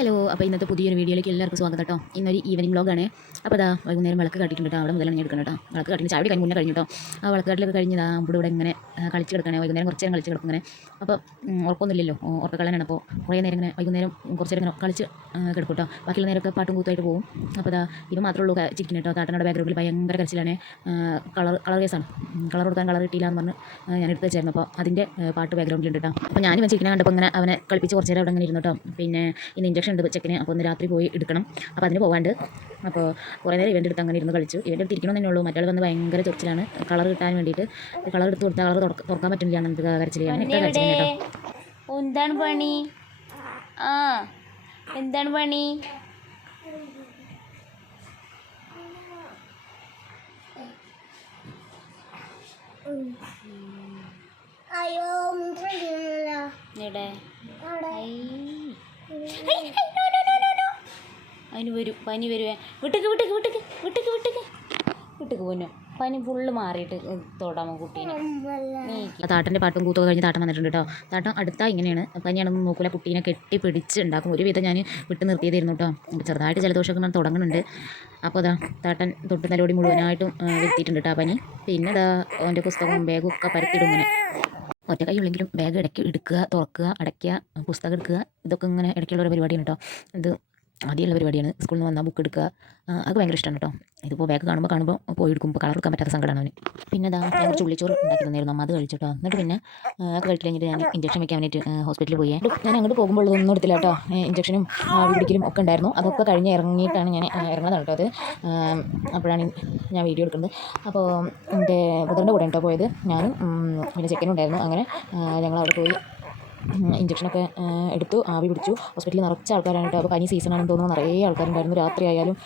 Hello, അപ്പോൾ ഇന്നത്തെ പുതിയൊരു വീഡിയോയിലേക്ക് എല്ലാവർക്കും സ്വാഗതം കേട്ടോ. ഇന്നൊരു ഈവനിംഗ് വ്ളോഗാണ്. അപ്പോൾ അതാ വൈകുന്നേരം വിളക്ക് കാട്ടിയിട്ടുണ്ട് കേട്ടോ. അവിടെ മുതലാണ് ഞാൻ എടുക്കണം കേട്ടോ. വിളക്ക് കാട്ടിന് ചായ കുടിക്കാൻ മുന്നേ കഴിഞ്ഞു കേട്ടോ. ആ വിളക്ക് കാട്ടിലൊക്കെ കഴിഞ്ഞതാ ഇവിടെ ഇങ്ങനെ കളിച്ച് കിടക്കണേ. വൈകുന്നേരം കുറച്ച് നേരം കളിച്ച് കിടക്കും ഇങ്ങനെ. അപ്പോൾ ഉറക്കമൊന്നുമില്ലല്ലോ, ഉറക്കക്കളനാണ്. അപ്പോൾ കുറേ നേരം ഇങ്ങനെ വൈകുന്നേരം കുറച്ച് നേരം ഇങ്ങനെ കളിച്ച് കിടക്കും കേട്ടോ. ബാക്കിയുള്ള നേരമൊക്കെ പാട്ടും കൂത്തായിട്ട് പോകും. അപ്പോൾ അതാ ഇത് മാത്രമേ ഉള്ളൂ ചിക്കൻ കേട്ടോ. താട്ടനോടെ ബാക്ക്ഗ്രൗണ്ടിൽ ഭയങ്കര കരച്ചിലാണ്. കളർ കേസാണ്. കളർ കൊടുക്കാൻ കളർ കിട്ടിയില്ല എന്ന് പറഞ്ഞ് ഞാൻ എടുത്ത് വെച്ചായിരുന്നു. അപ്പോൾ അതിൻ്റെ പാട്ട് ബാക്ക്ഗ്രൗണ്ടിലുണ്ട് കേട്ടോ. അപ്പോൾ ഞാനും ചിക്കനെ കണ്ടപ്പോൾ ഇങ്ങനെ അവനെ കളിപ്പിച്ച് കുറച്ച് നേരം അവിടെ ഇങ്ങനെ ഇരുന്നു കേട്ടോ. പിന്നെ ഇന്ന് ഇഞ്ചക്ഷൻ ഉണ്ട് ചെക്കന്. അപ്പോൾ രാത്രി പോയി എടുക്കണം. അപ്പോൾ അതിന് പോകാണ്ട് അപ്പോൾ കുറേ നേരം ഇവൻ്റെ അടുത്ത് അങ്ങനെ ഇരുന്ന് കളിച്ചു. ഇവൻ്റെ അടുത്ത് ഇരിക്കണമെന്നേ ഉള്ളൂ. മറ്റേ വന്ന് ഭയങ്കര ചൊറിച്ചിലാണ്. കളർ കിട്ടാൻ വേണ്ടിയിട്ട് കളർ എടുത്ത് കൊടുത്താൽ കളർ തുറക്കാൻ പറ്റില്ല എന്നിട്ട് കരച്ചിൽ. എന്താണ് പണി? എന്താണ് പണി? അതിന് വരും, പനി വരുവേ. വിട്ടേക്ക് പോന്നു. പനി ഫുള്ള് മാറിയിട്ട് തൊടാമോ കുട്ടീനെ. താട്ടൻ്റെ പാട്ടും കൂത്തൊക്കെ കഴിഞ്ഞ് താട്ടം വന്നിട്ടുണ്ട് കേട്ടോ. താട്ടം അടുത്താൽ ഇങ്ങനെയാണ്. പനിയാണെന്ന് നോക്കില്ല, കുട്ടീനെ കെട്ടി പിടിച്ച് ഉണ്ടാക്കും. ഒരു വിധം ഞാൻ വിട്ട് നിർത്തിയതായിരുന്നു കേട്ടോ. ചെറുതായിട്ട് ജലദോഷമൊക്കെ ഞാൻ തുടങ്ങുന്നുണ്ട്. അപ്പോൾ അതാ താട്ടൻ തൊട്ട് തലോടി മുഴുവനായിട്ടും വരുത്തിയിട്ടുണ്ട് കേട്ടോ പനി. പിന്നെ അതാ അവൻ്റെ പുസ്തകവും ബാഗും ഒക്കെ പരത്തിയിടും ഇങ്ങനെ. ഒറ്റ കൈയുള്ളെങ്കിലും ബാഗ് ഇടയ്ക്ക് എടുക്കുക, തുറക്കുക, അടയ്ക്കുക, പുസ്തകം എടുക്കുക, ഇതൊക്കെ ഇങ്ങനെ ഇടയ്ക്കുള്ള ഒരു പരിപാടിയാണ് കേട്ടോ. ഇത് ആദ്യമുള്ള പരിപാടിയാണ്. സ്കൂളിൽ നിന്ന് വന്നാൽ ബുക്ക് എടുക്കുക, അത് ഭയങ്കര ഇഷ്ടമാണ് കേട്ടോ. ഇതിപ്പോൾ ബാഗ് കാണുമ്പോൾ പോയി എടുക്കും. ഇപ്പോൾ കളർ എടുക്കാൻ പറ്റാത്ത സങ്കടമാണ് അവന്. പിന്നെ അതാ ഞാൻ കുറച്ച് ഉള്ളിച്ചോറ് ഉണ്ടാക്കി തന്നായിരുന്നു. അമ്മ അത് കഴിച്ചിട്ടോ. എന്നിട്ട് പിന്നെ അത് കഴിച്ച് കഴിഞ്ഞിട്ട് ഞാൻ ഇഞ്ചക്ഷൻ വെക്കാൻ വേണ്ടിയിട്ട് ഹോസ്പിറ്റലിൽ പോയി. ഞാൻ അങ്ങോട്ട് പോകുമ്പോൾ ഒന്നും എടുത്തില്ല കേട്ടോ. ഇഞ്ചക്ഷനും പിടിക്കലും ഒക്കെ ഉണ്ടായിരുന്നു. അതൊക്കെ കഴിഞ്ഞ് ഇറങ്ങിയിട്ടാണ് ഞാൻ ഇറങ്ങുന്നതാണ് കേട്ടോ. അത് അപ്പോഴാണ് ഞാൻ വീഡിയോ എടുക്കുന്നത്. അപ്പോൾ എൻ്റെ ബ്രദറിൻ്റെ കൂടെ കേട്ടോ പോയത്. ഞാനും പിന്നെ ചെക്കനും ഉണ്ടായിരുന്നു. അങ്ങനെ ഞങ്ങൾ അവിടെ പോയി ഇഞ്ചക്ഷനൊക്കെ എടുത്തു, ആവി പിടിച്ചു. ഹോസ്പിറ്റലിൽ നിറച്ച ആൾക്കാരാണ് കേട്ടോ. അപ്പോൾ പനി സീസണാണെന്ന് തോന്നുന്നു. നിറയെ ആൾക്കാരുണ്ടായിരുന്നു. രാത്രി ആയാലും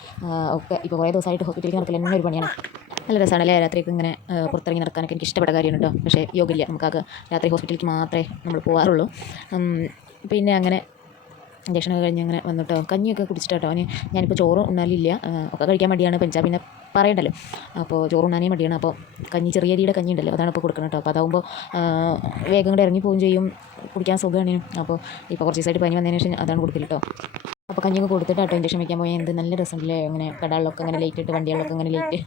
ഒക്കെ. ഇപ്പോൾ കുറേ ദിവസമായിട്ട് ഹോസ്പിറ്റലിൽ നടക്കൽ തന്നെ ഒരു പണിയാണ്. നല്ല രസമാണല്ലേ രാത്രിക്ക് ഇങ്ങനെ പുറത്തിറങ്ങി നടക്കാനൊക്കെ. എനിക്ക് ഇഷ്ടപ്പെട്ട കാര്യമാണ് കേട്ടോ. പക്ഷേ യോഗില്ല, നമുക്കാകെ രാത്രി ഹോസ്പിറ്റലിലേക്ക് മാത്രമേ നമ്മൾ പോകാറുള്ളൂ. പിന്നെ അങ്ങനെ ഇഞ്ചക്ഷനൊക്കെ കഴിഞ്ഞ് അങ്ങനെ വന്നിട്ടോ. കഞ്ഞിയൊക്കെ കുടിച്ചിട്ടോ അവന്. ഞാനിപ്പോൾ ചോറ് ഉണ്ണാലില്ല, ഒക്കെ കഴിക്കാൻ മടിയാണ്. പിന്നെ പറയണ്ടല്ലോ. അപ്പോൾ ചോറ് ഉണ്ണാനേ മടിയാണ്. അപ്പോൾ കഞ്ഞി, ചെറിയ അരിയുടെ കഞ്ഞി ഉണ്ടല്ലോ, അതാണ് ഇപ്പോൾ കൊടുക്കണം കേട്ടോ. അപ്പോൾ അതാകുമ്പോൾ വേഗം കൂടെ ഇറങ്ങി പോവുകയും ചെയ്യും, കുടിക്കാൻ സുഖമാണ്. അപ്പോൾ ഇപ്പോൾ കുറച്ച് ദിവസമായിട്ട് പനി വന്നതിന് ശേഷം അതാണ് കൊടുക്കല് കേട്ടോ. അപ്പോൾ കഞ്ഞിയൊക്കെ കൊടുത്തിട്ട് കേട്ടോ ഇഞ്ചക്ഷൻ വയ്ക്കാൻ പോയാൽ എന്ത് നല്ല രസമുണ്ടല്ലേ. അങ്ങനെ കടകളിലൊക്കെ അങ്ങനെ ലേറ്റ് ഇട്ട്, വണ്ടികളിലൊക്കെ അങ്ങനെ ലേറ്റ്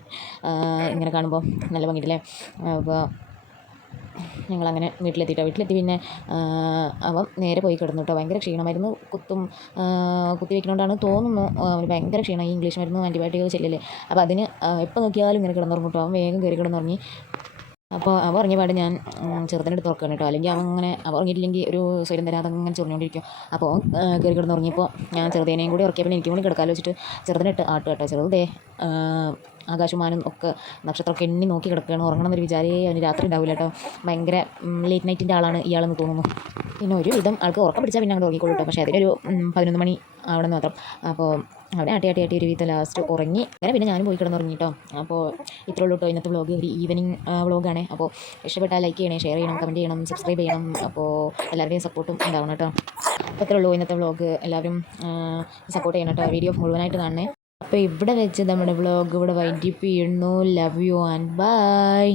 ഇങ്ങനെ കാണുമ്പോൾ നല്ല ഭംഗിയില്ലേ. അപ്പോൾ ഞങ്ങളങ്ങനെ വീട്ടിലെത്തി. പിന്നെ അവൻ നേരെ പോയി കിടന്നു കേട്ടോ. ഭയങ്കര ക്ഷീണമായിരുന്നു. കുത്തി വയ്ക്കുന്നതുകൊണ്ടാണ് തോന്നുന്നു അവന് ഭയങ്കര ക്ഷീണം. ഈ ഇംഗ്ലീഷ് മരുന്നും ആൻറ്റിബയോട്ടിക്കൊക്കെ ചെല്ലല്ലേ. അപ്പോൾ അതിന് എപ്പോൾ നോക്കിയാലും ഇങ്ങനെ കിടന്നുറങ്ങും കേട്ടോ. അവൻ വേഗം കയറി കിടന്നുറങ്ങി. അപ്പോൾ അവൻ ഉറങ്ങിയ പാട് ഞാൻ ചെറുതിനെടുത്ത് തുറക്കണം കേട്ടോ. അല്ലെങ്കിൽ അവൻ ഉറങ്ങിയിട്ടില്ലെങ്കിൽ ഒരു സ്വരം തരാതെ അങ്ങനെ ചൊറിഞ്ഞുകൊണ്ടിരിക്കും. അപ്പോൾ കയറി കിടന്നുറങ്ങിയപ്പോൾ ഞാൻ ചെറുതേനെയും കൂടി ഉറക്കിയപ്പോൾ എനിക്കും കൂടി കിടക്കാമല്ലോ വെച്ചിട്ട് ചെറുതിനിട്ട് ആട്ട് കേട്ടോ. ചെറുതേ ആകാശമാനും ഒക്കെ നക്ഷത്രമൊക്കെ എണ്ണി നോക്കി കിടക്കുകയാണ്. ഉറങ്ങണമെന്നൊരു വിചാരേ അവന് രാത്രി ഉണ്ടാവില്ല കേട്ടോ. ഭയങ്കര ലേറ്റ് നൈറ്റിൻ്റെ ആളാണ് ഇയാളെന്ന് തോന്നുന്നു. പിന്നെ ഒരു വിധം ആൾക്ക് ഉറക്കം പിടിച്ചാൽ പിന്നെ അങ്ങോട്ട് ഉറങ്ങിക്കോളൂ കേട്ടോ. പക്ഷേ അതിലൊരു 11 മണി ആവണമെന്ന് മാത്രം. അപ്പോൾ അവിടെ ആട്ടി ഒരു വിധം ലാസ്റ്റ് ഉറങ്ങി. അങ്ങനെ പിന്നെ ഞാനും പോയി കിടന്നുറങ്ങി കേട്ടോ. അപ്പോൾ ഇത്രേ ഉള്ളൂ കേട്ടോ ഇന്നത്തെ വ്ളോഗ്. ഒരു ഈവനിങ് വ്ളോഗാണ്. അപ്പോൾ ഇഷ്ടപ്പെട്ടാൽ ലൈക്ക് ചെയ്യണേ, ഷെയർ ചെയ്യണം, കമൻറ്റ് ചെയ്യണം, സബ്സ്ക്രൈബ് ചെയ്യണം. അപ്പോൾ എല്ലാവരുടെയും സപ്പോർട്ടും ഉണ്ടാവണം കേട്ടോ. അപ്പോൾ ഇത്രേ ഉള്ളൂ ഇന്നത്തെ വ്ളോഗ്. എല്ലാവരും സപ്പോർട്ട് ചെയ്യണം കേട്ടോ. വീഡിയോ മുഴുവനായിട്ട് കാണണേ. അപ്പോൾ ഇവിടെ വെച്ച് നമ്മുടെ വ്ളോഗ് ഇവിടെ വൈൻഡപ്പ് ചെയ്യുന്നു. Love you and by.